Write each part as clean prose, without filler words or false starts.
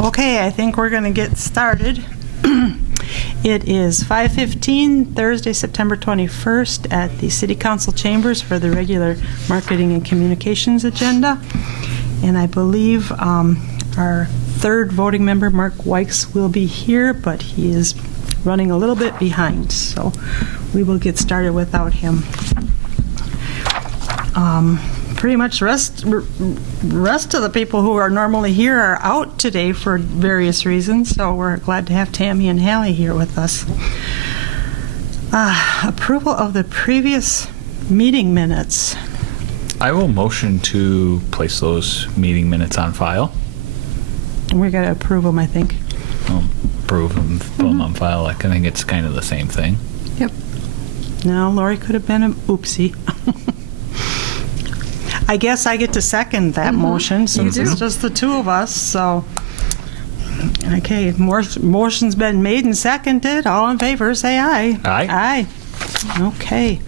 Okay, I think we're going to get started. It is 5:15, Thursday, September 21st at the City Council Chambers for the regular Marketing and Communications agenda. And I believe our third voting member, Mark Wykes, will be here, but he is running a little bit behind, so we will get started without him. Pretty much rest of the people who are normally here are out today for various reasons, so we're glad to have Tammy and Hallie here with us. Approval of the previous meeting minutes. I will motion to place those meeting minutes on file. We got to approve them, I think. Approve them, put them on file. I think it's kind of the same thing. Yep. No, Lori could have been an oopsie. I guess I get to second that motion since it's just the two of us, so. Okay, motion's been made and seconded. All in favor, say aye. Aye. Aye. Okay.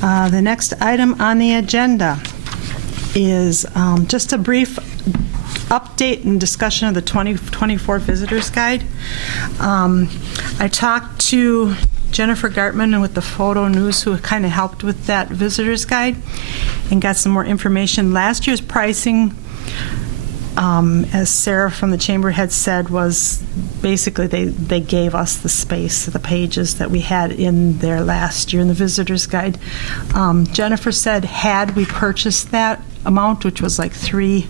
The next item on the agenda is just a brief update and discussion of the 2024 Visitors Guide. I talked to Jennifer Gartman and with the Photo News, who kind of helped with that Visitors Guide, and got some more information. Last year's pricing, as Sarah from the Chamber had said, was basically they gave us the space, the pages that we had in there last year in the Visitors Guide. Jennifer said had we purchased that amount, which was like three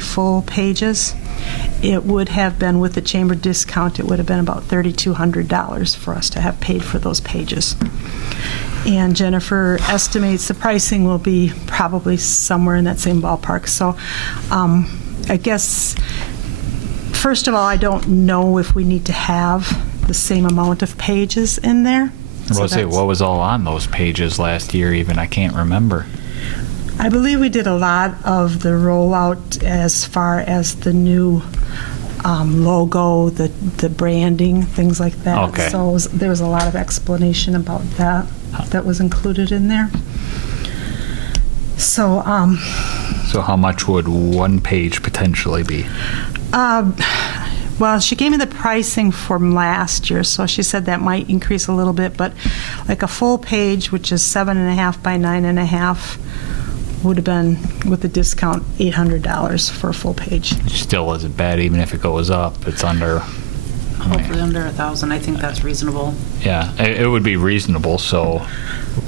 full pages, it would have been, with the Chamber discount, it would have been about $3,200 for us to have paid for those pages. And Jennifer estimates the pricing will be probably somewhere in that same ballpark. So I guess, first of all, I don't know if we need to have the same amount of pages in there. What was all on those pages last year even? I can't remember. I believe we did a lot of the rollout as far as the new logo, the branding, things like that. Okay. So there was a lot of explanation about that was included in there. So So how much would one page potentially be? Well, she gave me the pricing from last year, so she said that might increase a little bit, but like a full page, which is 7.5 by 9.5, would have been, with the discount, $800 for a full page. Still isn't bad, even if it goes up. It's under. Hopefully under 1,000. I think that's reasonable. Yeah, it would be reasonable. So,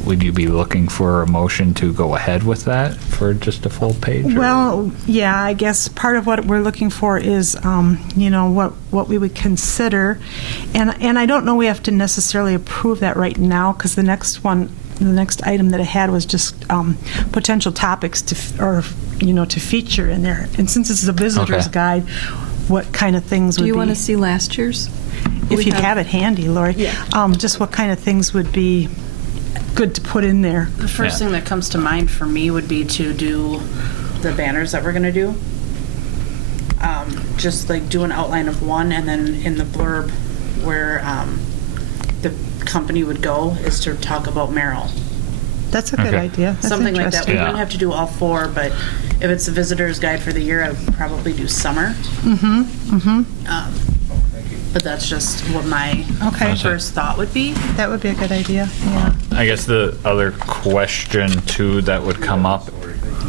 would you be looking for a motion to go ahead with that for just a full page? Well, yeah, I guess part of what we're looking for is, what we would consider, and I don't know we have to necessarily approve that right now, because the next item that I had was just potential topics to feature in there. And since this is a visitor's guide, what kind of things would be... Do you want to see last year's? If you have it handy, Lori. Yeah. Just what kind of things would be good to put in there. The first thing that comes to mind for me would be to do the banners that we're going to do. Just like do an outline of one, and then in the blurb where the company would go is to talk about Merrill. That's a good idea. That's Something like that. We interesting. wouldn't have to do all four, but if it's a visitor's guide for the year, I would probably do summer. But that's just what my first thought would be. That would be a good idea, yeah. I guess the other question, too, that would come up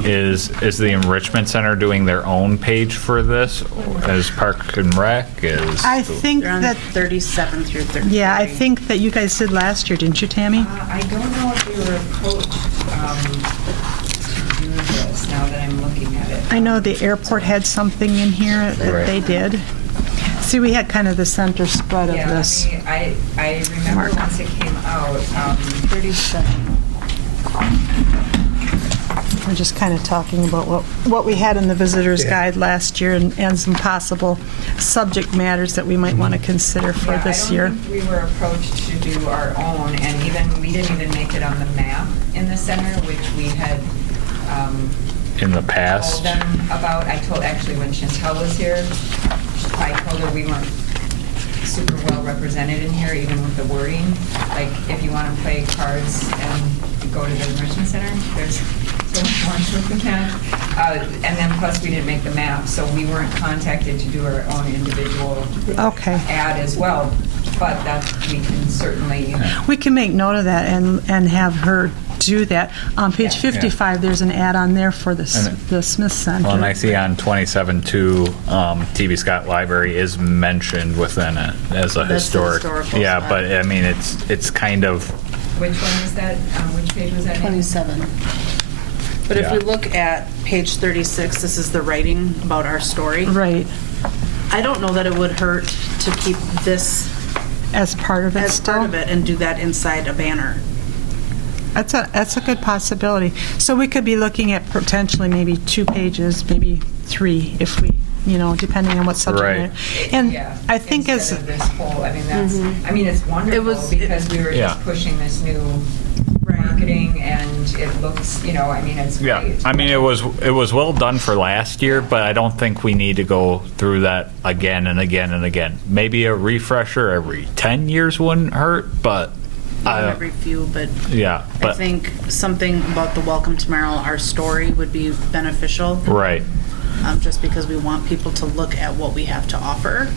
is the Enrichment Center doing their own page for this? As Park and Rec? I think They're on that... 37 through 33. Yeah, I think that you guys did last year, didn't you, Tammy? I don't know if we were approached to do this, now that I'm looking at it. I know the airport had something in here that they did. See, we had kind of the center spread of this. I remember once it came out, 37. We're just kind of talking about what we had in the visitor's guide last year and some possible subject matters that we might want to consider for this year. I don't think we were approached to do our own, and we didn't even make it on the map in the center, which we had in the past. told them about. Actually, when Chantel was here, I told her we weren't super well represented in here, even with the wording. Like, if you want to play cards and go to the enrichment center. There's so much more to it than that. And then plus we didn't make the map, so we weren't contacted to do our own individual Okay. ad as well. But that we can certainly. We can make note of that and have her do that. On page Yeah. 55, there's an ad on there for the And the Smith Center. Well, and I see on 27-2, TV Scott Library is mentioned within it as a That's the historic. historical Yeah, spot. but I mean, it's kind of, Which one is that? Which page was that? in? 27. But if we Yeah. look at page 36, this is the writing about our story. Right, I don't know that it would hurt to keep this as part of it as still. part of it and do that inside a banner. That's a good possibility. So we could be looking at potentially maybe 2 pages, maybe 3, if we, depending on what subject. Right. matter. And Yeah, I think instead of this whole, I mean, that's, I mean, it's wonderful was- because we were Yeah. just pushing this new marketing and it looks, I mean, it's yeah. great. I mean, it was well done for last year, but I don't think we need to go through that again and again and again. Maybe a refresher every 10 years wouldn't hurt, but Every few, but yeah, I but think something about the Welcome to Merrill, our story, would be beneficial. right. Just because we want people to look at what we have to offer.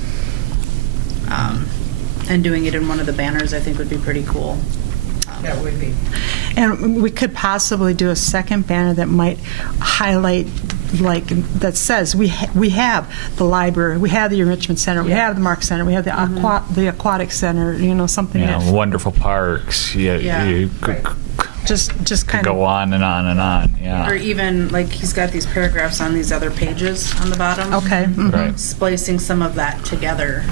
And doing it in one of the banners, I think, would be pretty cool. That would be. And we could possibly do a second banner that might highlight, that says, we have the library, we have the enrichment center, we Yeah. have the Mark Center, we have the aquatic center, something Yeah, that wonderful parks. Yeah, Yeah. you could, Right. just could kind go of, on and on and on. Yeah. Or even, like, he's got these paragraphs on these other pages on the bottom. okay. mhm. Right. Splicing some of that together.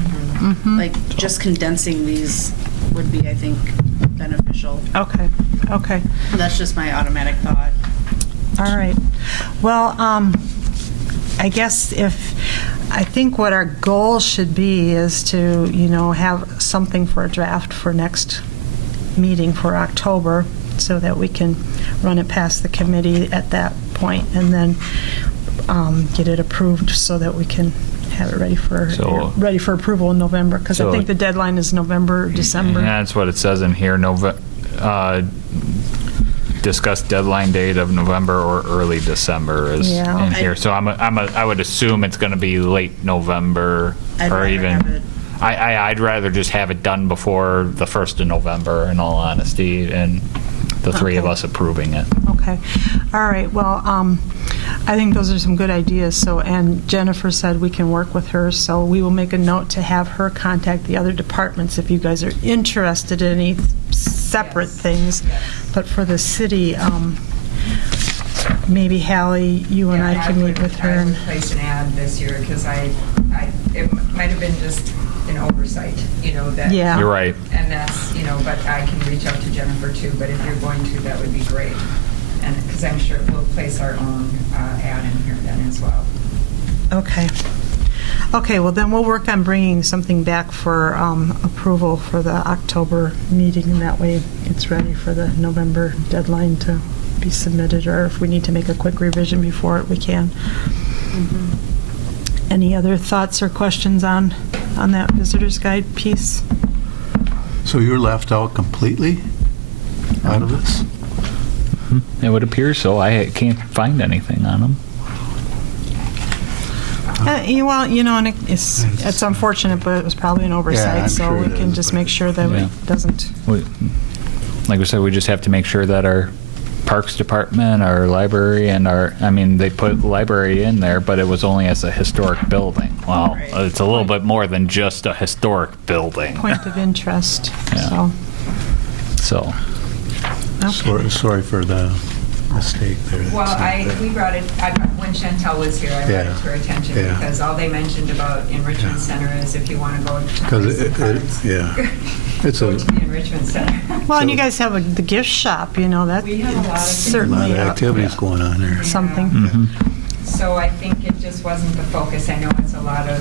Like, just condensing these would be, I think, beneficial. Okay, okay. That's just my automatic thought. All right. Well, I guess I think what our goal should be is to, have something for a draft for next meeting for October so that we can run it past the committee at that point and then get it approved so that we can have it ready for approval in November, because I So- think the deadline is November, December. Yeah, that's what it says in here. Discuss deadline date of November or early December is Yeah. in here. So I would assume it's going to be late November I'd or rather even. have it- I'd rather just have it done before the 1st of November, in all honesty, and the three of Okay. us approving it. Okay. All right. Well, I think those are some good ideas. So, and Jennifer said we can work with her, so we will make a note to have her contact the other departments if you guys are interested in any separate Yes. things. Yes. But for the city, maybe Hallie, you and I can meet with her. I and would place an ad this year because it might have been just an oversight, that. Yeah. You're right. And that's, but I can reach out to Jennifer too, but if you're going to, that would be great. And, because I'm sure we'll place our own ad in here then as well. Okay. Okay, well, then we'll work on bringing something back for approval for the October meeting, and that way it's ready for the November deadline to be submitted, or if we need to make a quick revision before it, we can. Any other thoughts or questions on that visitor's guide piece? So you're left out completely out of this? It would appear so. I can't find anything on them. Well, and it's unfortunate, but it was probably an oversight, I'm so sure we it can is, just but- make sure that Yeah. it doesn't. Like we said, we just have to make sure that our Parks Department, our library, and they put library in there, but it was only as a historic building. Well, Right. it's a little bit more than just a historic building. Point of interest, Yeah. so. So, Okay. Sorry for the mistake there. Well, That's not fair. we brought it, when Chantel was here, I brought it to her attention Yeah. because all they mentioned about Enrichment Yeah. Center is if you want to go to Because place the cards, yeah, it's go a to the Enrichment Center. Well, and you So- guys have the gift shop, that We have a lot of things. lot certainly of activities going on there. something. mhm. So I think it just wasn't the focus. I know it's a lot of,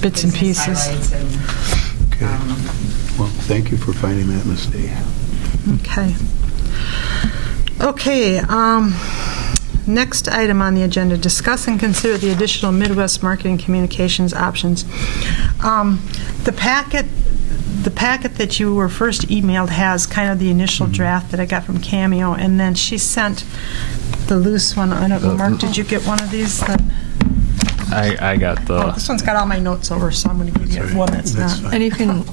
Bits and business pieces. highlights and, Okay. Well, thank you for finding that mistake. Okay. Okay, next item on the agenda, discuss and consider the additional Midwest marketing communications options. The packet the packet that you were first emailed has kind of the initial draft that I got from Cameo, and then she sent the loose one. I don't know, Mark, did you get one of these? I got Oh, this one's got all my notes over, so I'm going to give you one that's not. fine. And you can,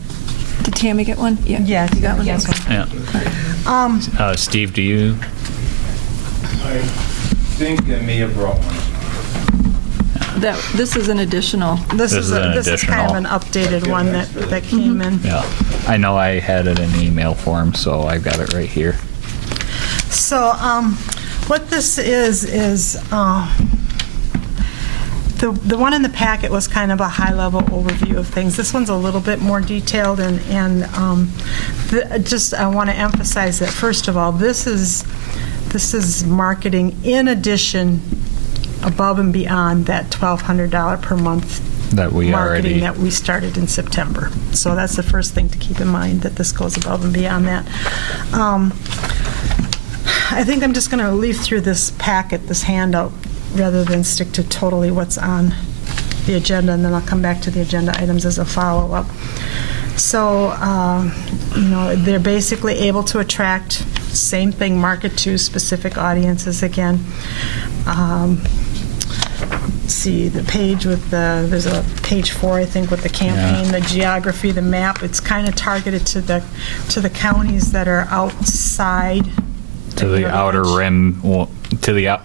did Tammy get one? Yeah. Yeah, You got one? yes. Okay. Yeah. Steve, do you? I think I may have brought one. This is an additional. This is an kind of additional. an updated one that came in. Yeah. I know I had it in email form, so I've got it right here. So what this is the one in the packet was kind of a high-level overview of things. This one's a little bit more detailed, and just I want to emphasize that, first of all, this is marketing in addition, above and beyond that $1,200 per month That we marketing already. that we started in September. So that's the first thing to keep in mind, that this goes above and beyond that. I think I'm just going to leaf through this packet, this handout, rather than stick to totally what's on the agenda, and then I'll come back to the agenda items as a follow-up. So, they're basically able to attract, same thing, market to specific audiences again. See the page with there's a page 4, I think, with the campaign, the geography, the map. It's kind of targeted to the counties that are outside. To the outer rim, well, to the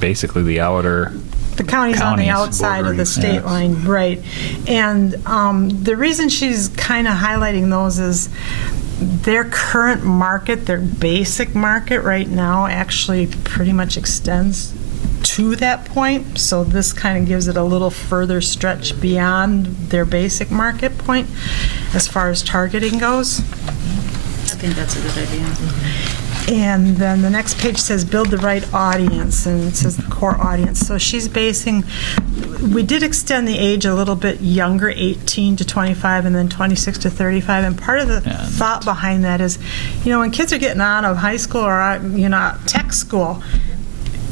basically the outer. The counties on the Counties outside of the bordering, state yes. line, right. And the reason she's kind of highlighting those is their current market, their basic market right now actually pretty much extends to that point. So this kind of gives it a little further stretch beyond their basic market point as far as targeting goes. I think that's a good idea. And then the next page says build the right audience, and it says the core audience. So she's basing, we did extend the age a little bit younger, 18 to 25, and then 26 to 35. And part of the Yeah. thought behind that is, when kids are getting out of high school or, tech school,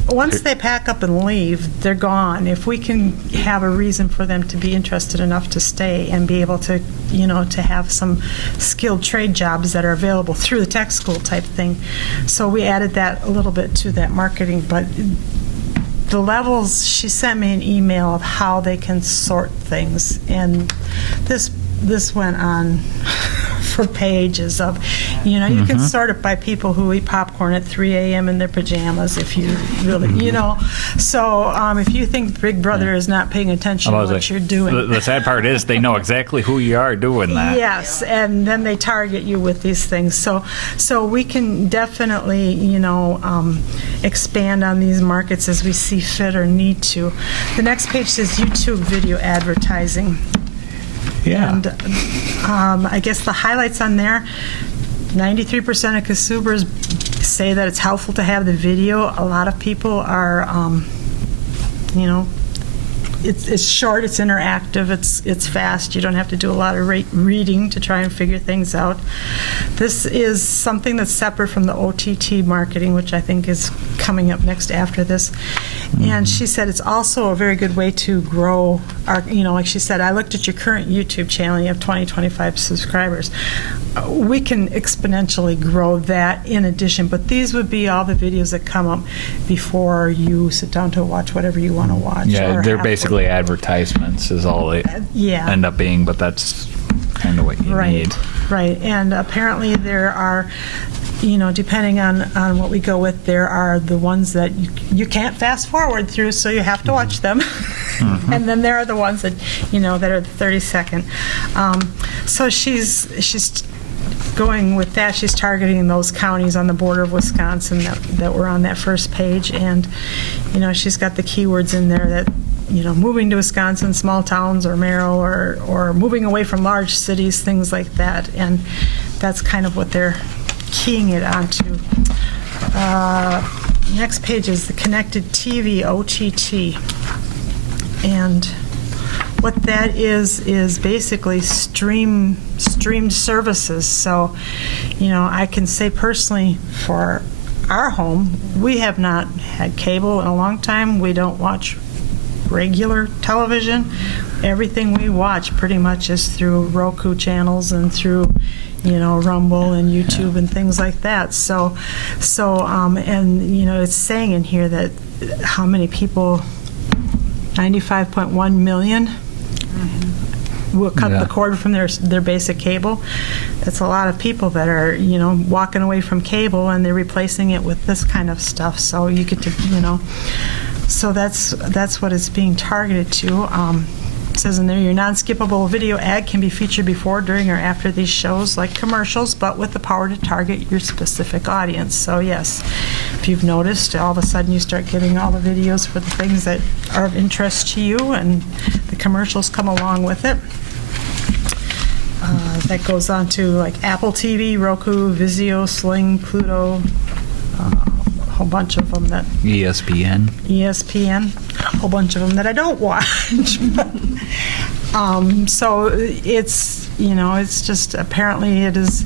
once they pack up and leave, they're gone. If we can have a reason for them to be interested enough to stay and be able to, to have some skilled trade jobs that are available through the tech school type thing. So we added that a little bit to that marketing, but the levels, she sent me an email of how they can sort things, and this went on for pages of, you can sort it by people who eat popcorn at 3 a.m. in their pajamas, if you really, So if you think Big Brother is not paying attention to what you're doing. The sad part is they know exactly who you are doing that. Yes, and then they target you with these things. So we can definitely, expand on these markets as we see fit or need to. The next page says YouTube video advertising. Yeah. And I guess the highlights on there, 93% of consumers say that it's helpful to have the video. A lot of people are, it's short, it's interactive, it's fast. You don't have to do a lot of reading to try and figure things out. This is something that's separate from the OTT marketing, which I think is coming up next after this. And she said it's also a very good way to grow our, like she said, I looked at your current YouTube channel, you have 25 subscribers. We can exponentially grow that in addition, but these would be all the videos that come up before you sit down to watch whatever you want to watch. Yeah, or they're halfway. basically advertisements is all they Yeah. end up being, but that's kind of what you need. Right, and apparently there are, depending on what we go with, there are the ones that you can't fast forward through, so you have to watch them. And then there are the ones that, that are the 30-second. So she's going with that. She's targeting those counties on the border of Wisconsin that were on that first page, and, she's got the keywords in there that, moving to Wisconsin, small towns or Merrill, or moving away from large cities, things like that. And that's kind of what they're keying it onto. Next page is the connected TV, OTT. And what that is basically streamed services. So, I can say personally for our home, we have not had cable in a long time. We don't watch regular television. everything we watch pretty much is through Roku channels and through, Rumble and YouTube and things like that. So, and it's saying in here that how many people, 95.1 million will cut Yeah. the cord from their basic cable. That's a lot of people that are, walking away from cable and they're replacing it with this kind of stuff. So you get to, so that's what it's being targeted to. It says in there, your non-skippable video ad can be featured before, during, or after these shows like commercials, but with the power to target your specific audience. So yes, if you've noticed, all of a sudden you start getting all the videos for the things that are of interest to you, and the commercials come along with it. That goes on to like Apple TV, Roku, Vizio, Sling, Pluto, a whole bunch of them that ESPN. ESPN, a whole bunch of them that I don't watch. So it's, it's just apparently it is,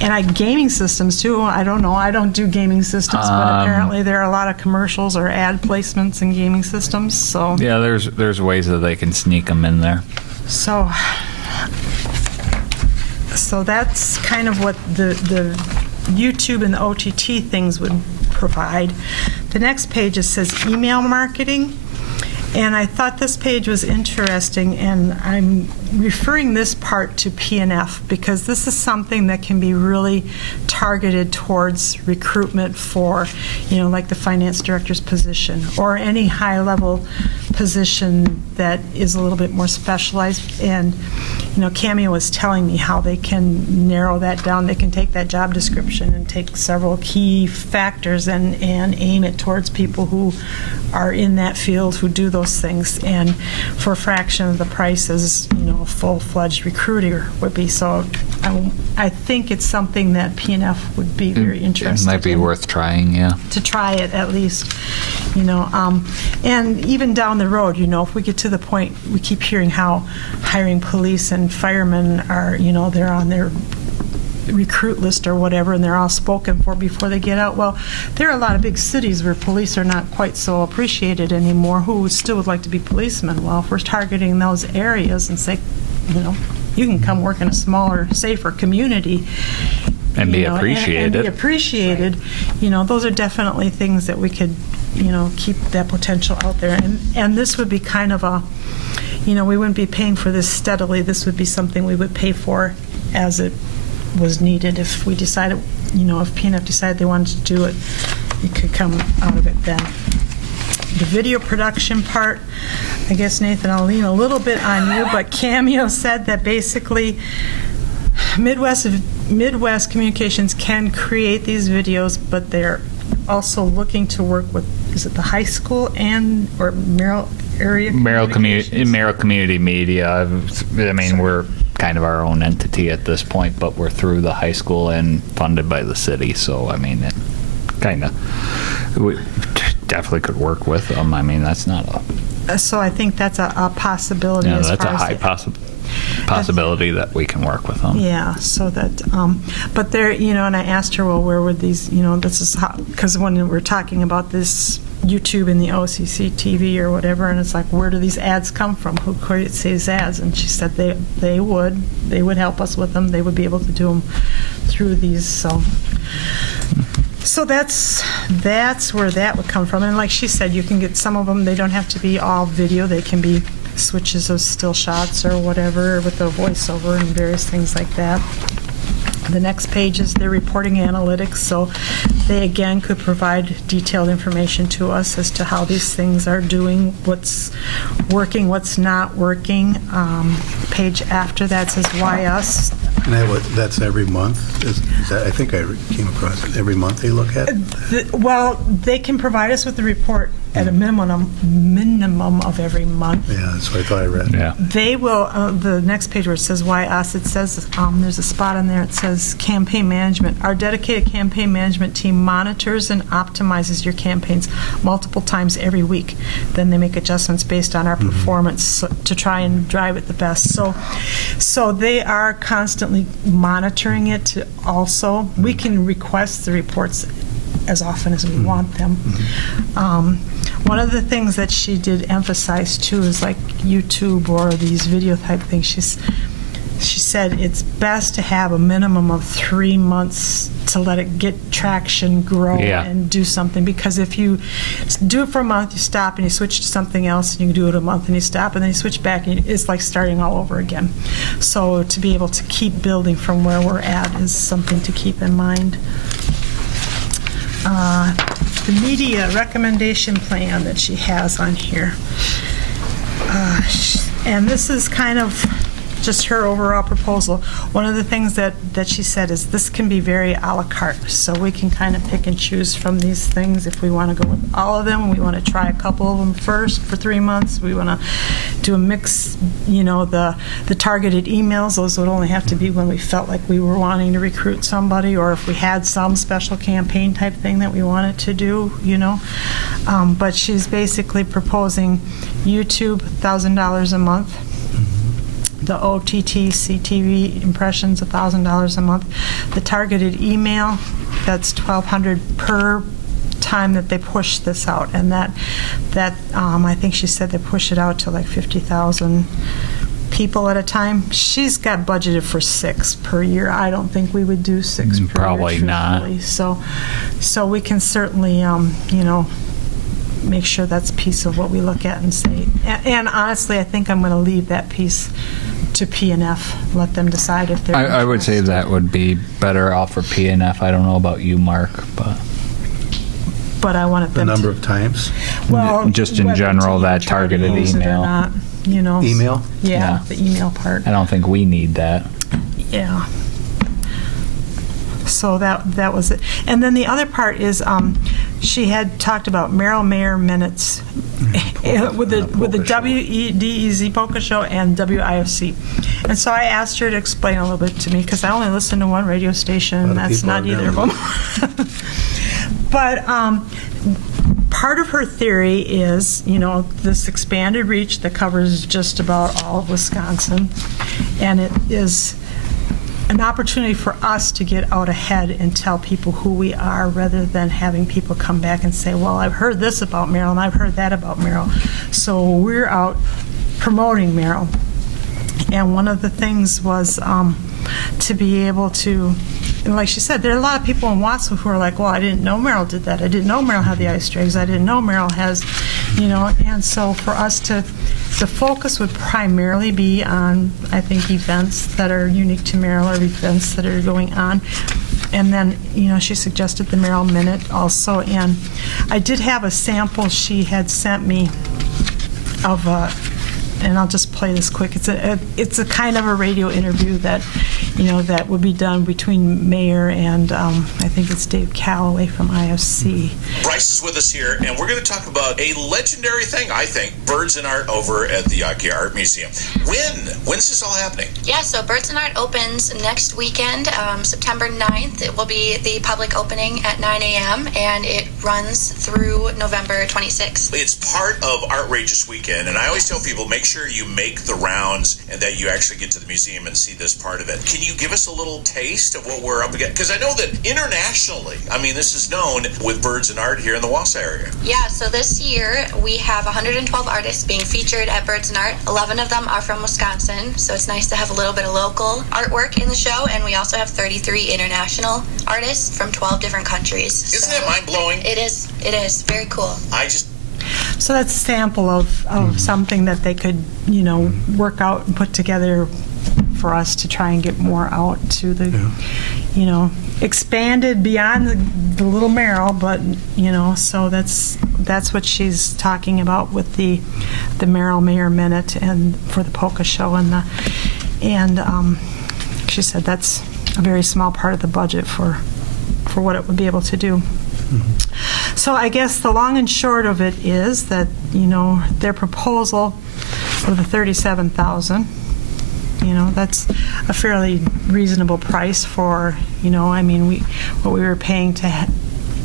and gaming systems too. I don't know. I don't do gaming systems, but apparently there are a lot of commercials or ad placements in gaming systems. So Yeah, there's ways that they can sneak them in there. So that's kind of what the YouTube and the OTT things would provide. The next page, it says email marketing. And I thought this page was interesting, and I'm referring this part to P&F because this is something that can be really targeted towards recruitment for, like the finance director's position or any high-level position that is a little bit more specialized. And, Cameo was telling me how they can narrow that down. They can take that job description and take several key factors and aim it towards people who are in that field, who do those things, and for a fraction of the price as a full-fledged recruiter would be. So I think it's something that P&F would be very interested in. It might be worth trying, yeah. To try it at least, and even down the road, if we get to the point, we keep hearing how hiring police and firemen are, they're on their recruit list or whatever, and they're all spoken for before they get out. Well, there are a lot of big cities where police are not quite so appreciated anymore, who still would like to be policemen. Well, if we're targeting those areas and say, you can come work in a smaller, safer community And be appreciated. and be appreciated, those are definitely things that we could, keep that potential out there. And this would be kind of a, we wouldn't be paying for this steadily. This would be something we would pay for as it was needed. If we decided, if P&F decided they wanted to do it, it could come out of it then. The video production part, I guess, Nathan, I'll lean a little bit on you, but Cameo said that basically Midwest Communications can create these videos, but they're also looking to work with, is it the high school or Merrill area communications? Merrill Community Media. I mean, we're kind of our own entity at this point, but we're through the high school and funded by the city. So, I mean, it kind of, we definitely could work with them. I mean, that's not a... So I think that's a possibility. Yeah, as that's far a as high possibility that we can work with them. Yeah, so that, but there, and I asked her, well, where would these, this is how, because when we're talking about this YouTube and the OCC TV or whatever, and it's like, where do these ads come from? Who creates these ads? And she said they would help us with them. They would be able to do them through these. So that's where that would come from. And like she said, you can get some of them. They don't have to be all video. They can be switches of still shots or whatever with the voiceover and various things like that. The next page is their reporting analytics, so they again could provide detailed information to us as to how these things are doing, what's working, what's not working. The page after that says why us. And that's every month? Is that, I think I came across it. Every month they look at it? Well, they can provide us with the report at a minimum of every month. Yeah, that's what I thought I read. Yeah. They will, the next page where it says why us, it says, there's a spot on there, it says campaign management. Our dedicated campaign management team monitors and optimizes your campaigns multiple times every week. Then they make adjustments based on our performance to try and drive it the best. So they are constantly monitoring it also. We can request the reports as often as we want them. One of the things that she did emphasize too is like YouTube or these video type things, she said it's best to have a minimum of 3 months to let it get traction, grow, Yeah. and do something. Because if you do it for a month, you stop and you switch to something else, and you can do it a month and you stop, and then you switch back, and it's like starting all over again. So to be able to keep building from where we're at is something to keep in mind. The media recommendation plan that she has on here. And this is kind of just her overall proposal. One of the things that she said is this can be very a la carte, so we can kind of pick and choose from these things if we want to go with all of them. We want to try a couple of them first for 3 months. We want to do a mix, the targeted emails. Those would only have to be when we felt like we were wanting to recruit somebody, or if we had some special campaign type thing that we wanted to do, But she's basically proposing YouTube, $1,000 a month. The OTT, CTV impressions, $1,000 a month. The targeted email, that's $1,200 per time that they push this out, and that I think she said they push it out to like 50,000 people at a time. She's got budgeted for 6 per year. I don't think we would do 6 per Probably year. not. Truthfully. So we can certainly, make sure that's a piece of what we look at and say. And honestly, I think I'm going to leave that piece to P&F, let them decide if they're I would say interested. that would be better off for PNF. I don't know about you, Mark, but I wanted The them number to, of times? well, just in whether general, to that even try to targeted use it or email. not, Email? Yeah, Yeah. the email part. I don't think we need that. Yeah. So that was it. And then the other part is she had talked about Merrill Mayer minutes with the WEDEZ Polka Show and WIFC. And so I asked her to explain a little bit to me, because I only listen to one radio station, and A lot of that's people not are either of down them. But part of her theory is, this expanded reach that covers just about all of Wisconsin, and it is an opportunity for us to get out ahead and tell people who we are, rather than having people come back and say, well, I've heard this about Merrill and I've heard that about Merrill. So we're out promoting Merrill. And one of the things was to be able to, and like she said, there are a lot of people in Watson who are like, well, I didn't know Merrill did that. I didn't know Merrill had the ice drags. I didn't know Merrill has, and so for us to, the focus would primarily be on, I think, events that are unique to Merrill, or events that are going on. And then, she suggested the Merrill Minute also. And I did have a sample she had sent me of and I'll just play this quick. It's a kind of a radio interview that, that would be done between Mayor and I think it's Dave Calloway from IFC. Bryce is with us here, and we're going to talk about a legendary thing, I think, Birds and Art over at the Iaukea Art Museum. When's this all happening? Yeah, so Birds and Art opens next weekend, September 9th. It will be the public opening at 9 a.m., and it runs through November 26th. It's part of Artrageous Weekend, and I always tell people, make sure you make the rounds and that you actually get to the museum and see this part of it. Can you give us a little taste of what we're up against? Because I know that internationally, this is known with Birds and Art here in the Wausau area. Yeah, so this year we have 112 artists being featured at Birds and Art. 11 of them are from Wisconsin, so it's nice to have a little bit of local artwork in the show, and we also have 33 international artists from 12 different countries. Isn't that mind-blowing? It is very cool. So that's a sample of something that they could, work out and put together for us to try and get more out to the, expanded beyond the little Merrill, but, so that's what she's talking about with the Merrill Mayer Minute and for the Polka Show and she said that's a very small part of the budget for what it would be able to do. So I guess the long and short of it is that, their proposal for the $37,000, that's a fairly reasonable price for, what we were paying to,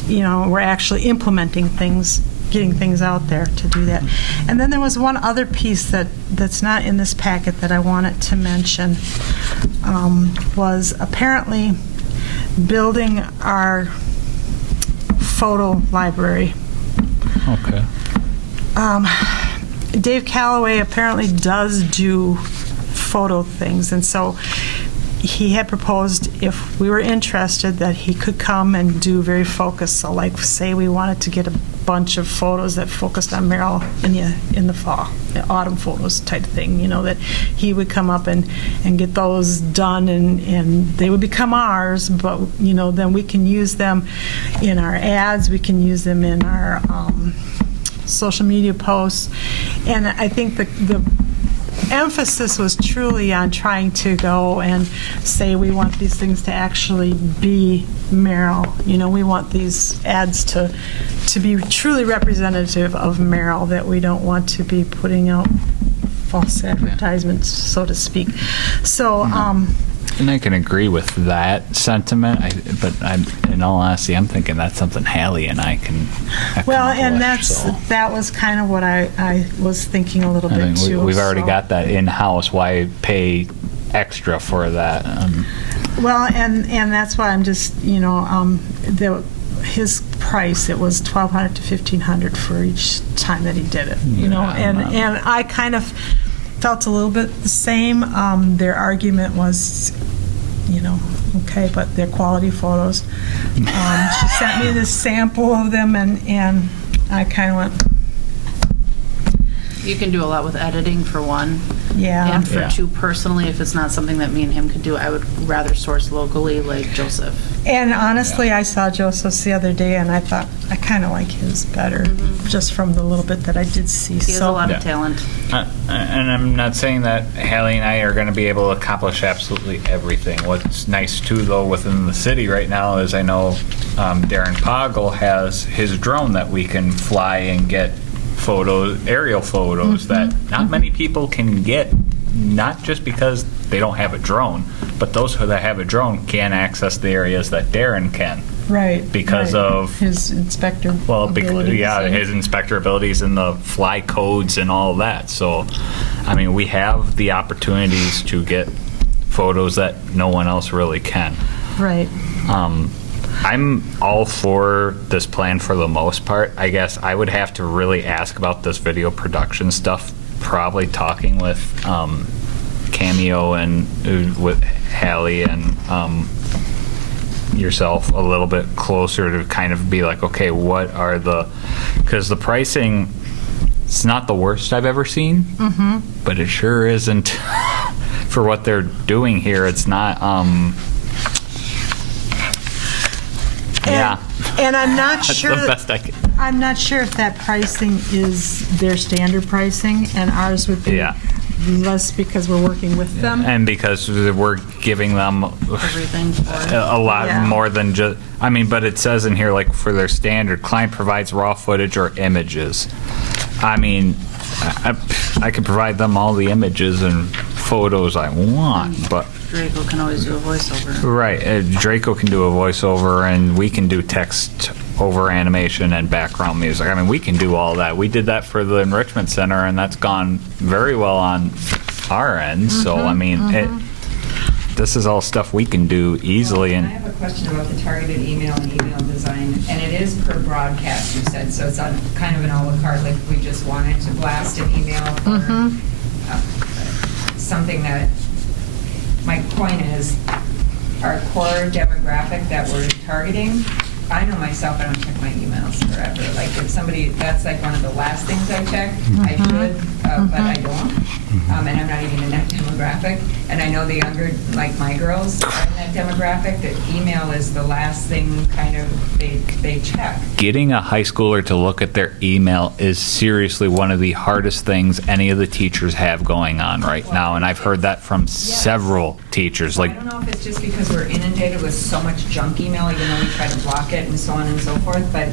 we're actually implementing things, getting things out there to do that. And then there was one other piece that's not in this packet that I wanted to mention, was apparently building our photo library. Okay. Dave Calloway apparently does do photo things, and so he had proposed if we were interested that he could come and do very focused. So like say we wanted to get a bunch of photos that focused on Merrill in the fall, the autumn photos type thing, that he would come up and get those done, and they would become ours, but then we can use them in our ads, we can use them in our social media posts. And I think the emphasis was truly on trying to go and say we want these things to actually be Merrill. We want these ads to be truly representative of Merrill, that we don't want to be putting out false advertisements, so to speak. So, and I can agree with that sentiment, but in all honesty, I'm thinking that's something Hallie and I can accomplish. well, and so. that was kind of what I was thinking a little I bit mean, too. we've already so. got that in-house. Why pay extra for that? Well, and that's why I'm just, his price, it was $1,200 to $1,500 for each time that he did it, and I kind of felt a little bit the same. Their argument was, okay, but they're quality photos. She sent me this sample of them, and I kind of went, You can do a lot with editing, for one. yeah. And for Yeah. two, personally, if it's not something that me and him could do, I would rather source locally, like Joseph. And honestly, I saw Joseph's the other day, and I thought I kind of like his better, just from the little bit that I did see. He has so a lot Yeah. of talent. And I'm not saying that Hallie and I are going to be able to accomplish absolutely everything. What's nice too, though, within the city right now is I know Darren Poggle has his drone that we can fly and get aerial photos that not many people can get, not just because they don't have a drone, but those who that have a drone can't access the areas that Darren can. right because right. of his inspector. Well, abilities and- his inspector abilities and the fly codes and all that. So, I mean, we have the opportunities to get photos that no one else really can. right. I'm all for this plan for the most part. I guess I would have to really ask about this video production stuff, probably talking with Cameo and with Hallie and yourself a little bit closer to kind of be like, okay, what are because the pricing, it's not the worst I've ever seen, but it sure isn't for what they're doing here. It's not, yeah. And I'm not That's sure. the best I can. I'm not sure if that pricing is their standard pricing, and ours would be Yeah. less because we're working with them. And because we're giving them Everything for a lot Yeah. more than just, I mean, but it says in here, like, for their standard, client provides raw footage or images. I mean, I could provide them all the images and photos I want, but Draco can always do a voiceover. right, Draco can do a voiceover, and we can do text over animation and background music. I mean, we can do all that. We did that for the Enrichment Center, and that's gone very well on our end. So, I mean, this is all stuff we can do easily. Well, And I have a question about the targeted email and email design, and it is per broadcast, you said, so it's on kind of an à la carte, like we just wanted to blast an email for something that, my point is, our core demographic that we're targeting, I know myself, I don't check my emails forever. Like, if somebody, that's like one of the last things I check. I should, but I don't. And I'm not even in that demographic. And I know the younger, like my girls, are in that demographic, that email is the last thing kind of they check. getting a high schooler to look at their email is seriously one of the hardest things any of the teachers have going on right now. And I've heard that from several teachers. I Like, don't know if it's just because we're inundated with so much junk email, even though we try to block it and so on and so forth, but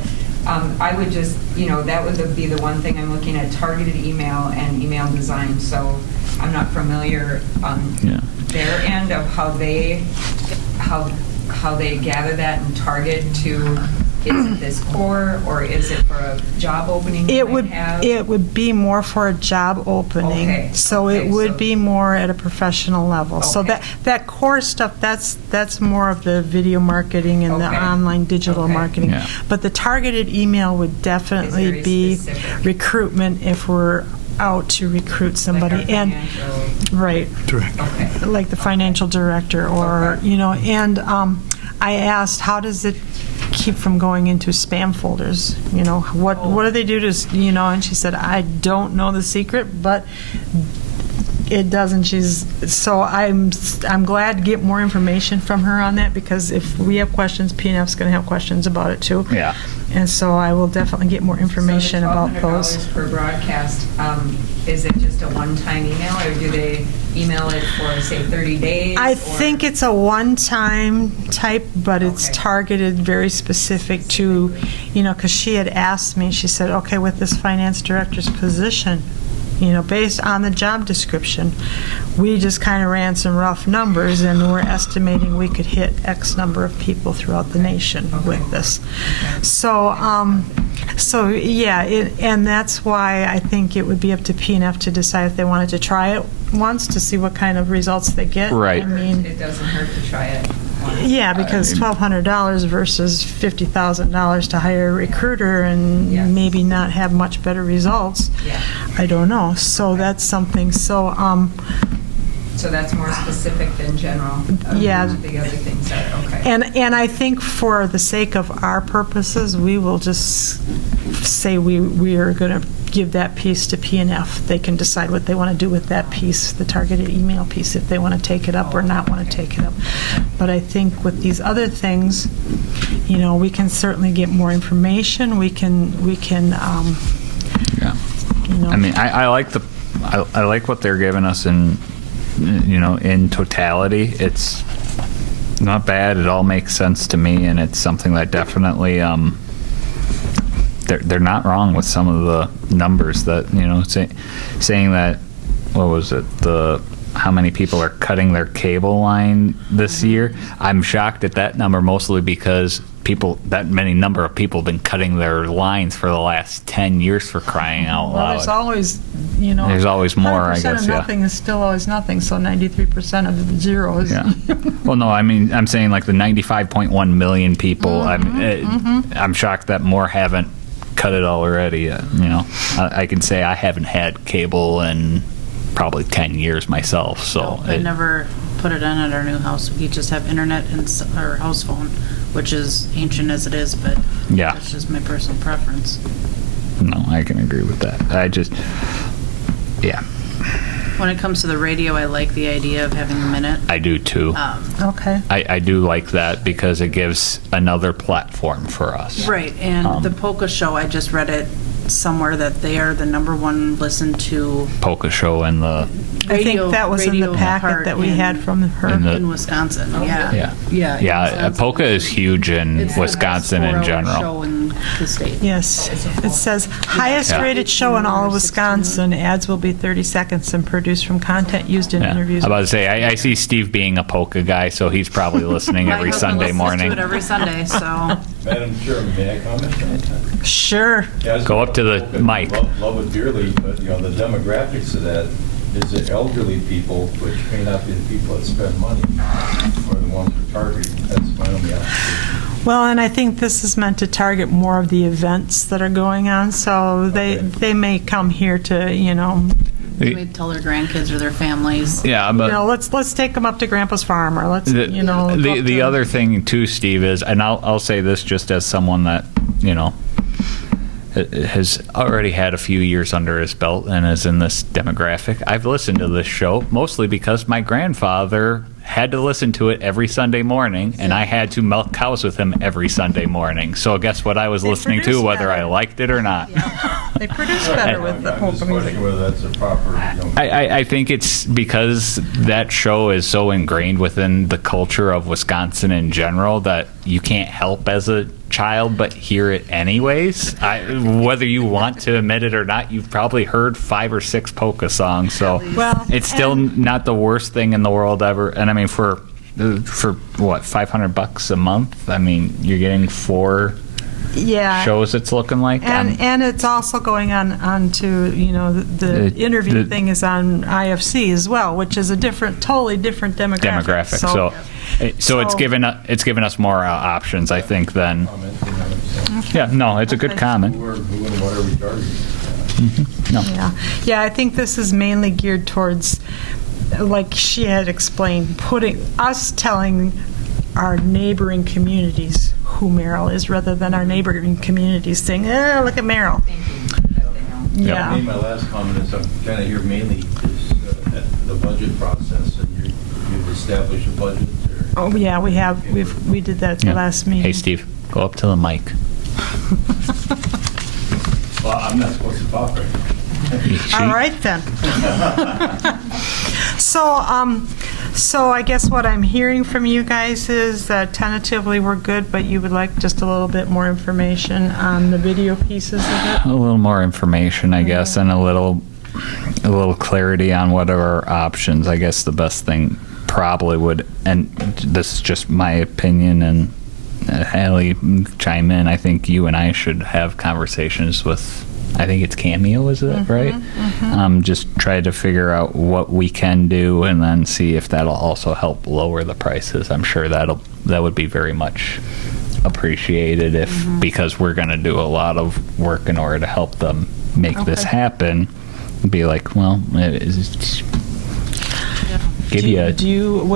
I would just, that would be the one thing I'm looking at, targeted email and email design. So I'm not familiar on Yeah. their end of how they gather that and target to, is it this core, or is it for a job opening you It might would have? it would be more for a job opening, Okay, so okay, it would so- be more at a professional level. So Okay. that core stuff, that's more of the video marketing and the Okay. online digital Okay. marketing. Yeah. But the targeted email would definitely very be specific. recruitment if we're out to recruit Like somebody. our And financial- right, Direct. Okay. like the financial director, or Okay. and I asked, how does it keep from going into spam folders? What do they do to and she said, I don't know the secret, but it doesn't. So I'm glad to get more information from her on that, because if we have questions, PNF's going to have questions about it too. Yeah. And so I will definitely get more information So the about those. $1,200 per broadcast, is it just a one-time email, or do they email it for, say, 30 days? I or- think it's a one-time type, but it's Okay. targeted very specific to, because she had asked me, she said, okay, with this finance director's position, based on the job description, we just kind of ran some rough numbers, and we're estimating we could hit X number of people throughout the nation with this. So, yeah, and that's why I think it would be up to PNF to decide if they wanted to try it once to see what kind of results they get. Right. I mean, It doesn't hurt to try it. once. yeah, because $1,200 versus $50,000 to hire a recruiter and Yes. maybe not have much better results. Yeah. I don't know. So that's something. So, So that's more specific than general? Yeah. The other things are, okay. and I think for the sake of our purposes, we will just say we are going to give that piece to PNF. They can decide what they want to do with that piece, the targeted email piece, if they want to take it up or not want to take it up. But I think with these other things, we can certainly get more information. We can. Yeah. I mean, I like I like what they're giving us in totality. It's not bad. It all makes sense to me, and it's something that definitely they're not wrong with some of the numbers that saying that, what was it, how many people are cutting their cable line this year. I'm shocked at that number, mostly because that many number of people have been cutting their lines for the last 10 years, for crying out Well, loud. there's always, There's always more, I 100% guess, of yeah. nothing is still always nothing, so 93% of zero is. Yeah. Well, no, I mean, I'm saying like the 95.1 million people. I'm shocked that more haven't cut it already yet. I can say I haven't had cable in probably 10 years myself. So I never put it in at our new house. We just have internet and our house phone, which is ancient as it is, but Yeah. that's just my personal preference. No, I can agree with that. Yeah, When it comes to the radio, I like the idea of having a minute. I do too. Okay. I do like that because it gives another platform for us. Right, and the Polka Show, I just read it somewhere that they are the #1 listened to Polka Show and the I think that was in the radio packet part that we in- had from her. in the- in Wisconsin. Yeah, Yeah. yeah. in Yeah, Wisconsin. polka is huge in It's the Wisconsin best in 4-hour general. show in the state. Yes, it says highest Yeah. rated show in all of Wisconsin. Ads will be 30 seconds and produced from content used in Yeah. interviews. I'm about to say, I see Steve being a polka guy, so he's probably listening My every husband Sunday listens morning. to it every Sunday, so. Madam Chairman, may I comment on that? Sure. Yeah, Go up to the mic. Love it dearly, but, the demographics of that is the elderly people, which may not be the people that spend money, or the ones we're targeting. That's my only observation. Well, and I think this is meant to target more of the events that are going on, so they may come here to, They tell their grandkids or their families. Yeah, but let's take them up to Grandpa's farm, or let's, the, go up the to- other thing too, Steve, is, and I'll say this just as someone that has already had a few years under his belt and is in this demographic. I've listened to this show mostly because my grandfather had to listen to it every Sunday morning, and I had to milk cows with him every Sunday morning. So guess what I was They listening to, produce whether I better. liked it or not. They produce better with the I'm polka just music. questioning whether that's a proper, I think it's because that show is so ingrained within the culture of Wisconsin in general that you can't help as a child but hear it anyways. Whether you want to admit it or not, you've probably heard 5 or 6 polka songs, so Well, it's still not the worst thing in the world ever. And I mean, for what, $500 a month? I mean, you're getting 4 Yeah. shows, it's looking like. And it's also going on to, the interview the- thing is on IFC as well, which is a totally different demographic. So it's So- given us more options, I think, than. commenting on it. Yeah, no, it's a good Okay. comment. Who and what are we targeting? No. Yeah, I think this is mainly geared towards, like she had explained, telling our neighboring communities who Merrill is, rather than our neighboring communities saying, look at Merrill. Yeah. I mean, my last comment is I'm kind of here mainly is the budget process, and you've established a budget. Oh, yeah, we did that at the last meeting. Hey, Steve, go up to the mic. Well, I'm not supposed to talk right now. All right, then. So I guess what I'm hearing from you guys is that tentatively we're good, but you would like just a little bit more information on the video pieces of it? A little more information, I guess, and a little clarity on what are our options. I guess the best thing probably would, and this is just my opinion, and Hallie, chime in. I think you and I should have conversations with, I think it's Cameo, is it right? Just try to figure out what we can do, and then see if that'll also help lower the prices. I'm sure that would be very much appreciated because we're going to do a lot of work in order to help them make this happen. Be like, well, what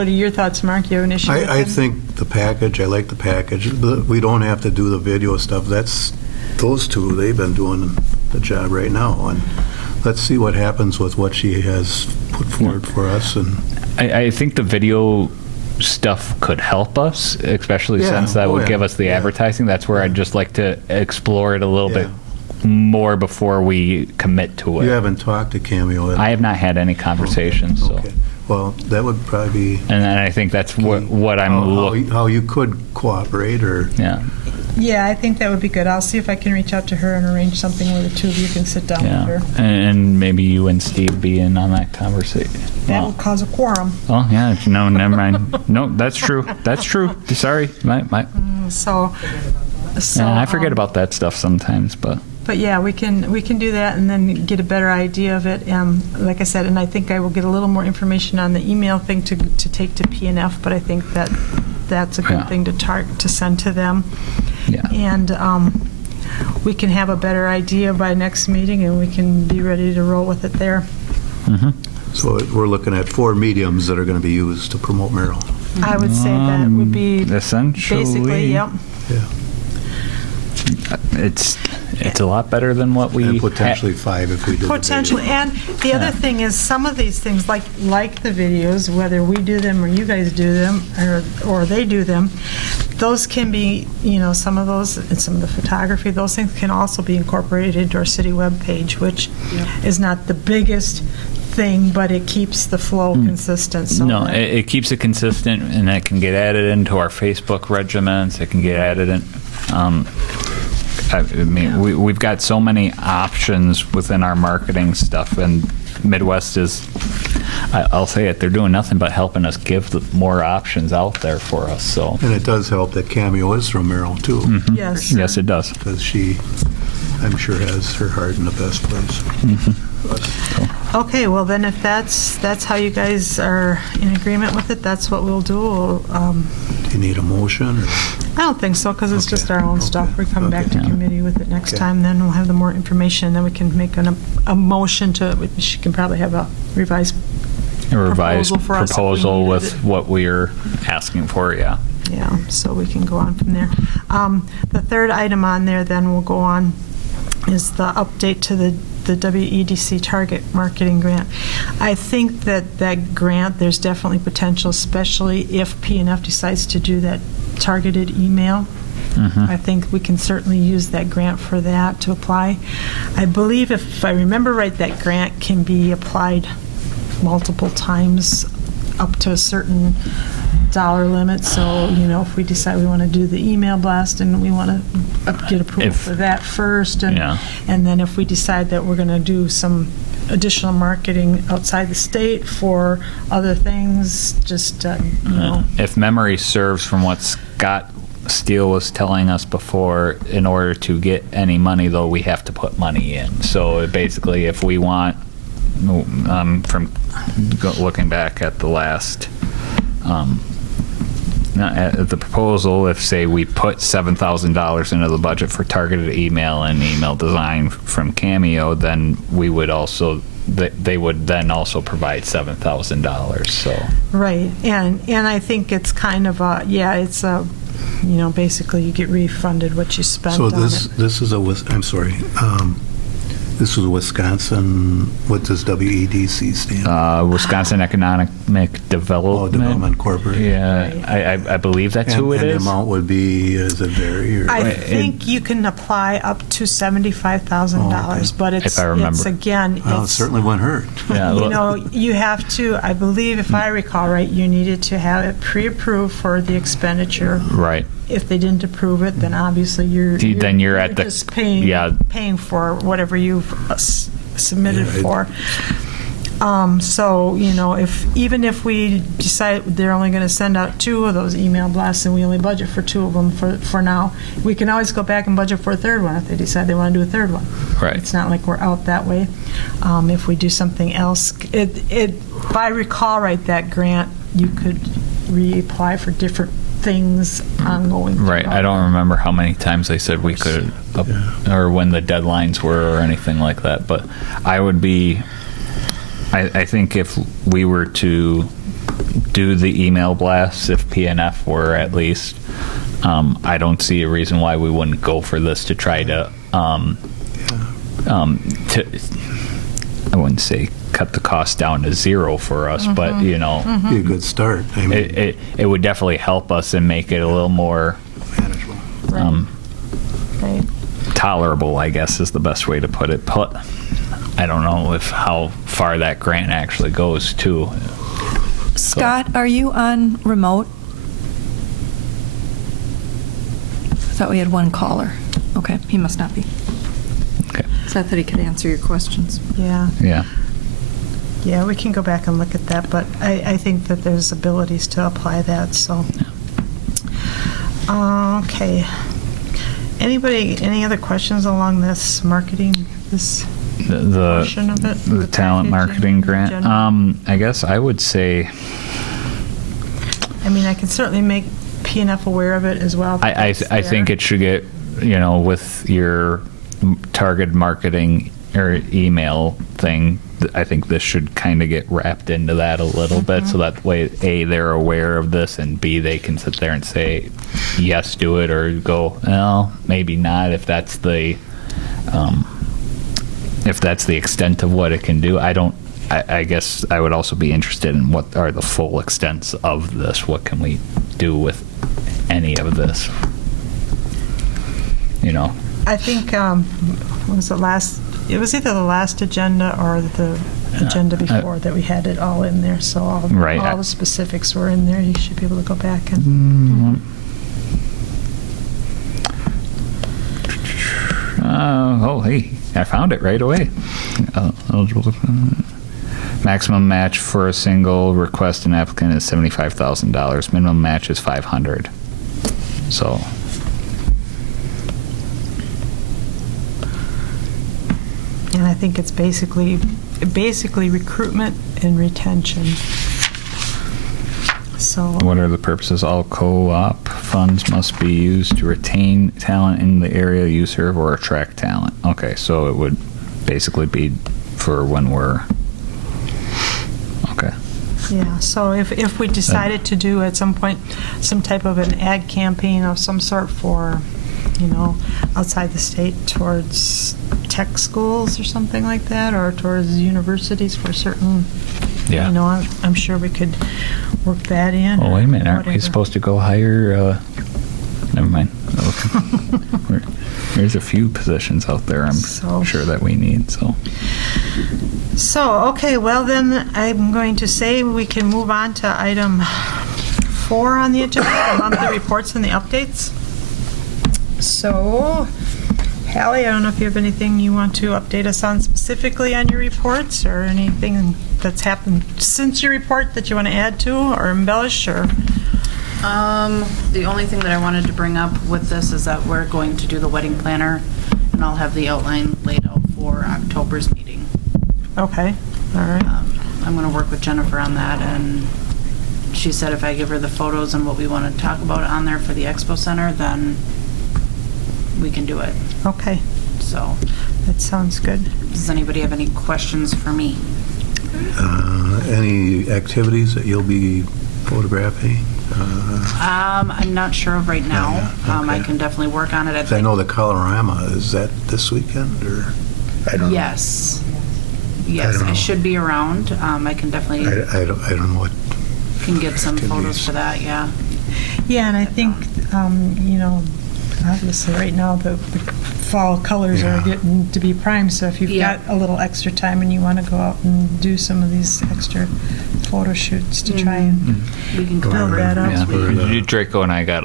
are your thoughts, Mark? You have an issue with I them? think the package, I like the package. We don't have to do the video stuff. Those two, they've been doing the job right now. And let's see what happens with what she has put forward for us. And I think the video stuff could help us, especially since that would give us the advertising. That's where I'd just like to explore it a little bit more before we commit to it. You haven't talked to Cameo. I have not had any conversations. Okay. Well, that would probably be... And then I think that's what I'm looking... How you could cooperate or... Yeah. Yeah, I think that would be good. I'll see if I can reach out to her and arrange something where the two of you can sit down with her. And maybe you and Steve be in on that conversation. That would cause a quorum. Oh, yeah. No, never mind. No, that's true. That's true. Sorry. So I forget about that stuff sometimes, but... But yeah, we can do that and then get a better idea of it. Like I said, and I think I will get a little more information on the email thing to take to P&F. But I think that's a good thing to send to them. Yeah. And we can have a better idea by next meeting, and we can be ready to roll with it there. So we're looking at 4 mediums that are going to be used to promote Merrill. I would say that would be essentially, basically, yep. Yeah. It's a lot better than what we... And potentially 5 if we did Potentially. And the other thing is some of these things, like the videos, whether we do them or you guys do them or they do them, those can be, some of those, and some of the photography, those things can also be incorporated into our city webpage, which is not the biggest thing, but it keeps the flow consistent. So no, it keeps it consistent, and it can get added into our Facebook regiments. It can get added in... I mean, we've got so many options within our marketing stuff, and Midwest is, I'll say it, they're doing nothing but helping us give more options out there for us. So. And it does help that Cameo is from Merrill, too. Yes. Yes, it does. Because she, I'm sure, has her heart in the best place. Okay, well then if that's how you guys are in agreement with it, that's what we'll do. Do you need a motion? Or? I don't think so, because it's just our own stuff. We come back to Yeah. committee with it next time, then we'll have the more information, then we can make a motion to, she can probably have a revised revised proposal for us if we proposal needed with it. what we're asking for, yeah. Yeah, so we can go on from there. The third item on there then we'll go on is the update to the WEDC Target Marketing Grant. I think that grant, there's definitely potential, especially if P&F decides to do that targeted email. I think we can certainly use that grant for that to apply. I believe, if I remember right, that grant can be applied multiple times up to a certain dollar limit. So, if we decide we want to do the email blast and we want to get approval for that first, and then if we decide that we're going to do some additional marketing outside the state for other things, just, If memory serves from what Scott Steele was telling us before, in order to get any money, though, we have to put money in. So basically, if we want, from looking back at the last the proposal, if say we put $7,000 into the budget for targeted email and email design from Cameo, then we would also, they would then also provide $7,000, so. Right, and I think it's kind of a, yeah, it's a, you know, basically you get refunded what you spent So on this, it. this is a, I'm sorry, this is Wisconsin, what does WEDC stand for? Wisconsin Economic Oh, Development. Development Corporation. Yeah, I believe that's who it And is. the amount would be, is it vary? Or? I think you can apply up to $75,000, but it's, If I remember. it's again, Well, it it's, certainly wouldn't hurt. Yeah, you well- know, you have to, I believe, if I recall right, you needed to have it pre-approved for the expenditure. Right. If they didn't approve it, then obviously Then you're at the- just paying, yeah. paying for whatever you've submitted Yeah, for. So, you know, even if we decide they're only going to send out 2 of those email blasts and we only budget for 2 of them for now, we can always go back and budget for a 3rd one if they decide they want to do a 3rd one. Right. It's not like we're out that way. If we do something else, if I recall right, that grant, you could reapply for different things ongoing. Right. I don't remember how many times they said we could, or when the deadlines were or anything like that. But I would be, I think if we were to do the email blasts, if PNF were at least, I don't see a reason why we wouldn't go for this to try to, I wouldn't say cut the cost down to 0 for us, but you know, Be a good start. I mean, it would definitely help us and make it a little more manageable. Right. tolerable, I guess is the best way to put it. But I don't know if how far that grant actually goes too. Scott, are you on remote? I thought we had one caller. Okay, he must not be. Okay. So I thought he could answer your questions. Yeah. Yeah. Yeah, we can go back and look at that, but I think that there's abilities to apply that, so. Okay. Anybody, any other questions along this marketing, this The portion of it? the talent packaging marketing in grant. general? I guess I would say I mean, I can certainly make PNF aware of it as well. I think it should get, you know, with your target marketing or email thing, I think this should kind of get wrapped into that a little bit, so that way, A, they're aware of this, and B, they can sit there and say, yes, do it, or go, well, maybe not, if that's the extent of what it can do. I guess I would also be interested in what are the full extents of this. What can we do with any of this? You know? I think, what was it was either the last agenda or the agenda before that we had it all in there, so all the specifics were in there. You should be able to go back and. Hey, I found it right away. Eligible. Maximum match for a single request an applicant is $75,000. Minimum match is $500. So. And I think it's basically recruitment and retention. So. What are the purposes? All co-op funds must be used to retain talent in the area you serve or attract talent. Okay, so it would basically be for when we're. Okay. Yeah, so if we decided to do at some point some type of an ad campaign of some sort for, you know, outside the state towards tech schools or something like that, or towards universities for certain, Yeah. you know, I'm sure we could work that in. Oh, wait a minute. Aren't we whatever. supposed to go hire? Never mind. There's a few positions out there I'm sure that we need. So, okay, well then, I'm going to say we can move on to item 4 on the agenda, the monthly reports and the updates. So, Hallie, I don't know if you have anything you want to update us on specifically on your reports, or anything that's happened since your report that you want to add to or embellish, or? The only thing that I wanted to bring up with this is that we're going to do the wedding planner, and I'll have the outline laid out for October's meeting. Okay, all right. I'm going to work with Jennifer on that and she said if I give her the photos and what we want to talk about on there for the expo center, then we can do it. Okay, So, that sounds good. does anybody have any questions for me? Any activities that you'll be photographing? I'm not sure of right now. Yeah, I okay. can definitely work on it. I 'Cause I think. know the Colorama, is that this weekend, or? I don't know. Yes. Yes, don't I know. should be around. I can definitely I don't know what, can get some photos activities. for that, yeah. Yeah, and I think, you know, obviously, right now, the fall colors are Yeah. getting to be prime, so if you've Yeah. got a little extra time and you want to go out and do some of these extra photo shoots to try and We can Go build ahead. that up. Yeah, for the- Draco and I got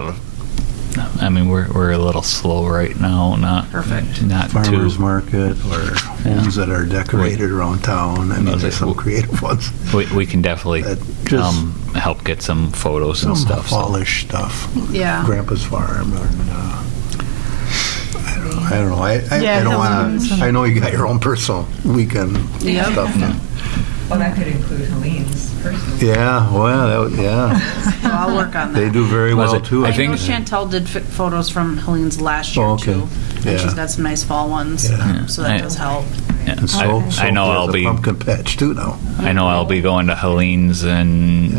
we're a little slow right now, Perfect. not farmer's too. market, or homes that are decorated around town? I mean, there's some creative ones. We can definitely Just help get some photos Some and stuff. so. fallish stuff. Yeah. Grandpa's farm, and, I don't know. I Yeah, don't those want ones. to, I know you got your own personal weekend Yep. stuff. Well, that could include Helene's personally. Yeah, well, yeah. So I'll work on that. They do very Was well, it- too. I I think- know Chantel did photos from Helene's last year Oh, okay. too. And she's Yeah. got some nice fall ones, Yeah. so that does help. Yeah. And so I know there's I'll a be. pumpkin patch, too, now. I know I'll be going to Helene's in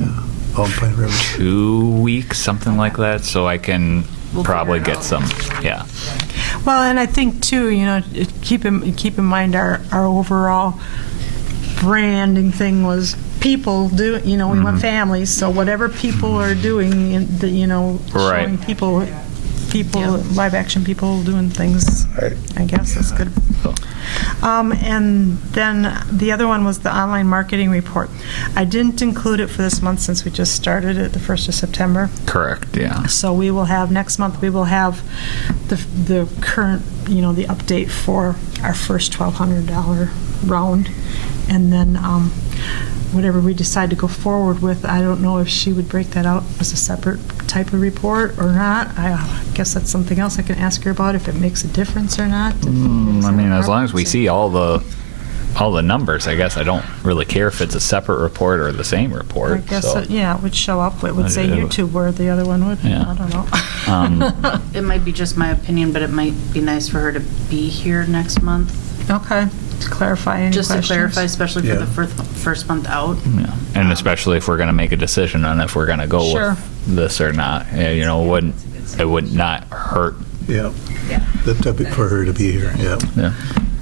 Yeah. All Pine River. 2 weeks, something like that. So I can We'll probably figure it get out. some. Yeah. Well, and I think too, you know, keep in mind our overall branding thing was people do, you know, we want families, so whatever people are doing, you know, Right. showing people, live action people doing things, I guess that's good. And then the other one was the online marketing report. I didn't include it for this month since we just started it the 1st of September. Correct. Yeah. So we will have, next month, we will have the current, you know, the update for our first $1,200 round. And then whatever we decide to go forward with, I don't know if she would break that out as a separate type of report or not. I guess that's something else I can ask her about, if it makes a difference or not. I mean, as long as we see all the numbers, I guess I don't really care if it's a separate report or the same report. I guess, so. yeah, it would show up. It would say Yeah. YouTube where the other one would. Yeah. I don't know. It might be just my opinion, but it might be nice for her to be here next month, Okay, to clarify any just questions. to clarify, especially for Yeah. the first month out. Yeah. And especially if we're going to make a decision on if we're going to go Sure. with this or not. Yeah, you know, it would not hurt. Yeah. Yeah. The topic for her to be here, yeah. Yeah.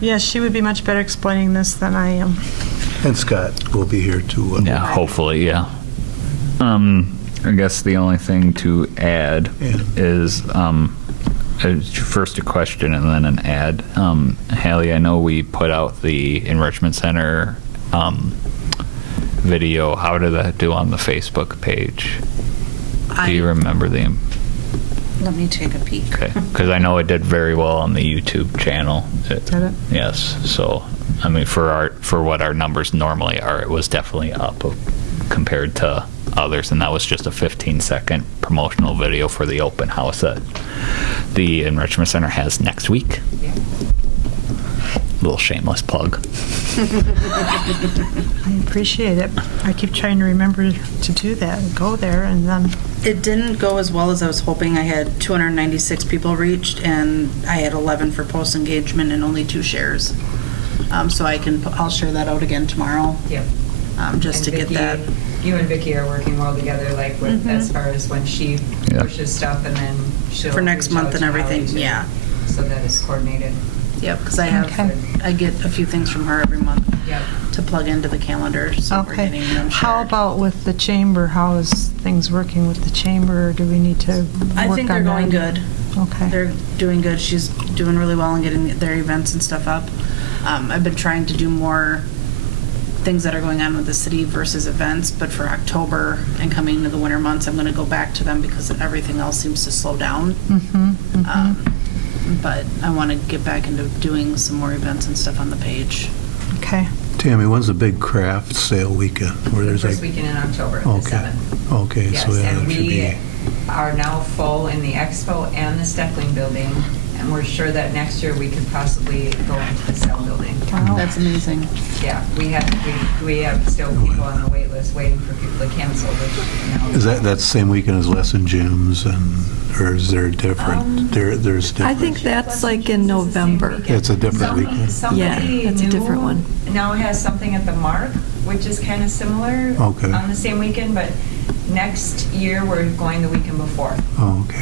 Yeah, she would be much better explaining this than I am. And Scott will be here, too. Yeah, hopefully, yeah. I guess the only thing to add Yeah. is first a question and then an ad. Hallie, I know we put out the Enrichment Center video. How did that do on the Facebook page? Do you remember the? Let me take a peek. Okay, because I know it did very well on the YouTube channel. Did it? Yes. So, I mean, for what our numbers normally are, it was definitely up compared to others, and that was just a 15-second promotional video for the open house that the Enrichment Center has next week. Yeah. Little shameless plug. I appreciate it. I keep trying to remember to do that and go there, and then It didn't go as well as I was hoping. I had 296 people reached, and I had 11 for post engagement and only 2 shares. So I'll share that out again tomorrow, Yep. just to And get Vicki, that. You and Vicki are working well together, like with, as far as when she Yeah. pushes stuff and then she'll. For next reach month out and to everything, Hallie, too, yeah. So that it's coordinated. Yep, because Okay. I get a few things from her every month Yep. to plug into the calendar, so we're okay. getting them How shared. about with the chamber? How is things working with the chamber? Or do we need to work I think they're on going that? good. Okay. They're doing good. She's doing really well in getting their events and stuff up. I've been trying to do more things that are going on with the city versus events, but for October and coming into the winter months, I'm going to go back to them because everything else seems to slow down. But I want to get back into doing some more events and stuff on the page. Okay. Tammy, when's the big craft sale weekend? Where there's First like, weekend in October, the okay, 7th. okay, Yes, so yeah, and that should we be, are now full in the expo and the Steckling building And we're sure that next year we could possibly go into the cell building. That's amazing. Yeah, we have still people on the wait list waiting for people to cancel, which, you know. Is that same weekend as lesson gyms, or is there different? There's different. I think that's like in November. It's a different weekend. Somebody Yeah, that's a different new one. Now has something at the Mark, which is kind of similar. Okay. On the same weekend, but next year we're going the weekend before. Oh, okay.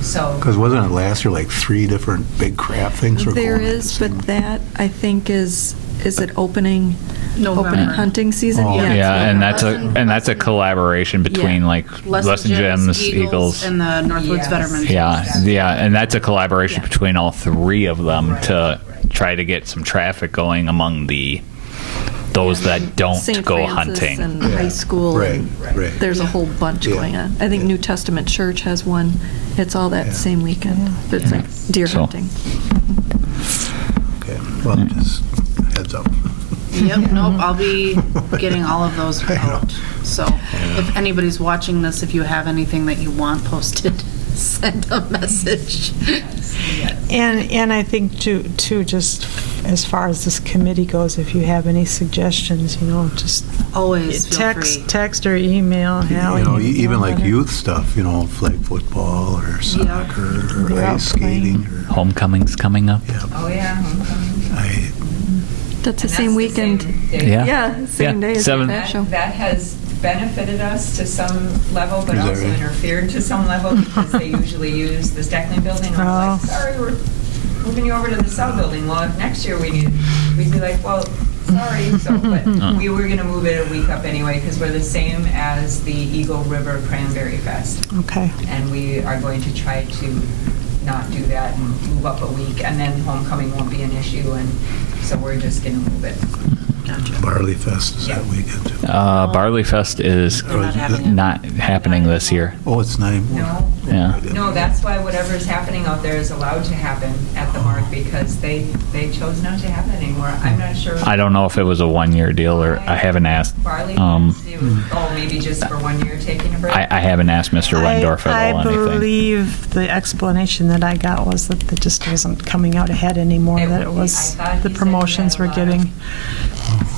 So. Because wasn't it last year like 3 different big craft things were There going on at is, the but same- that, I think, is it opening November. hunting season? Oh. Yeah, it's Yeah, and November. that's a collaboration between like Lesson Gyms, Eagles. and the Northwoods Yes. Veterans. Yeah, and that's a collaboration Yeah. between all 3 of them Right. to try to get some traffic going among those that don't St. go Francis hunting. and Yeah. high school. Right, and right. There's a whole bunch Yeah. going on. I think New Testament Church has one. It's all that Yeah. same weekend. But it's like deer So- hunting. Okay, well, just heads up. Yep, nope, I'll be getting all of those I know. out. So if anybody's watching this, if you have anything that you want posted, send a message. And I think too, just as far as this committee goes, if you have any suggestions, just Always feel free. text or email Hallie. Even like whatever. youth stuff, flag football or soccer or They're out ice skating. Or, Homecoming's coming up. yeah, Oh, yeah. homecoming. That's the And same weekend. same day. Yeah. Yeah, same day as the Seven- craft show. That has benefited us to some level, but Is that also right? interfered to some level because they usually use the Steckling building. And I was like, sorry, we're moving you over to the South building. Well, if next year we'd be like, well, sorry. So, but we were going to move it a week up anyway because we're the same as the Eagle River Cranberry Fest. Okay. And we are going to try to not do that and move up a week, and then homecoming won't be an issue, and so we're just going to move it. Barley Fest is that Yeah. weekend too. Barley Fest is They're not having it. not happening this year. Oh, it's not anymore. No. Yeah. No, that's why whatever is happening out there is allowed to happen at the Mark because they chose not to have it anymore. I'm not sure. I don't know if it was a 1-year deal or I haven't asked. Barley, maybe just for 1 year taking a break. I haven't asked Mr. Wendorf at all I anything. believe the explanation that I got was that it just wasn't coming out ahead anymore, that it was, I thought the he said promotions he were had a lot getting,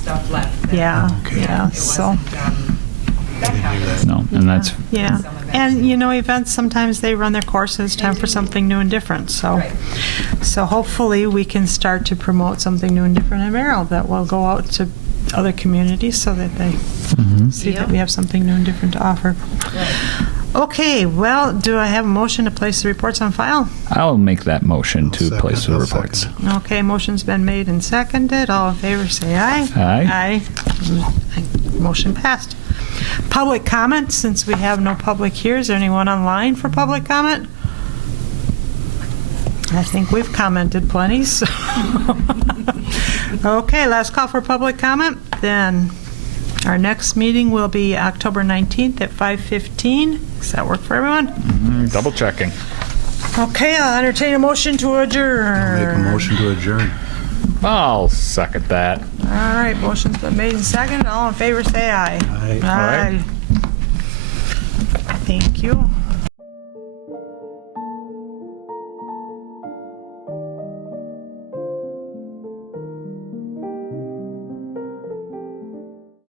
Stuff left. there. yeah, Okay. yeah, It so. wasn't, that happens. No, and that's Yeah, Some events. and events, sometimes they run their courses, time for something new and different, so. Right. So hopefully, we can start to promote something new and different in Merrill that will go out to other communities so that they see that we have something new and different to offer. Right. Okay, well, do I have a motion to place the reports on file? I'll make that motion to I'll place the second- I'll reports. second Okay, motion's been made and seconded. All in favor, say aye. Aye. Aye. Motion passed. Public comment, since we have no public here, is there anyone online for public comment? I think we've commented plenty, so. Okay, last call for public comment. Then our next meeting will be October 19th at 5:15. Does that work for everyone? Double checking. Okay, I'll entertain a motion to adjourn. Make a motion to adjourn. I'll second that. All right, motion's been made and seconded. All in favor, say aye. Aye. Aye. Thank you.